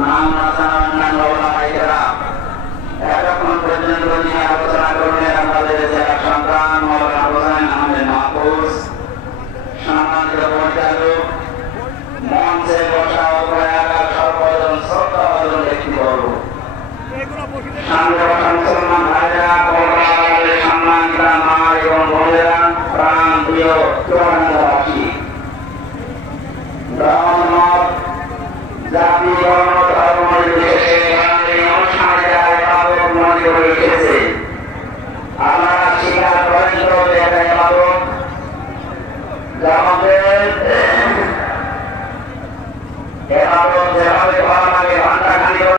নাম অন্যান্য ওলামাইকেরা এতক্ষণ পর্যন্ত নিয়ে আলোচনা করলেন আমাদের জেলা সন্তান মৌলানা হোসেন আহমেদ মাহফুজ, সম্মানিত পরিচালক, মঞ্চে বসা প্রয়াগার সর্বজন শ্রদ্ধাভাজন ব্যক্তিবর্গ, সামনে বসা মুসলমান ভাইরা, সম্মানিত মা এবং বোনেরা, প্রাণ প্রিয় চুয়াডাঙ্গাবাসী, জাতি বর্ণ ধর্ম নির্বিশেষে এই অনুষ্ঠানে যারা ইবাদত মনে করে এসেছে, আমরা স্বীকার করেন তো এটা ইবাদত যেভাবে করা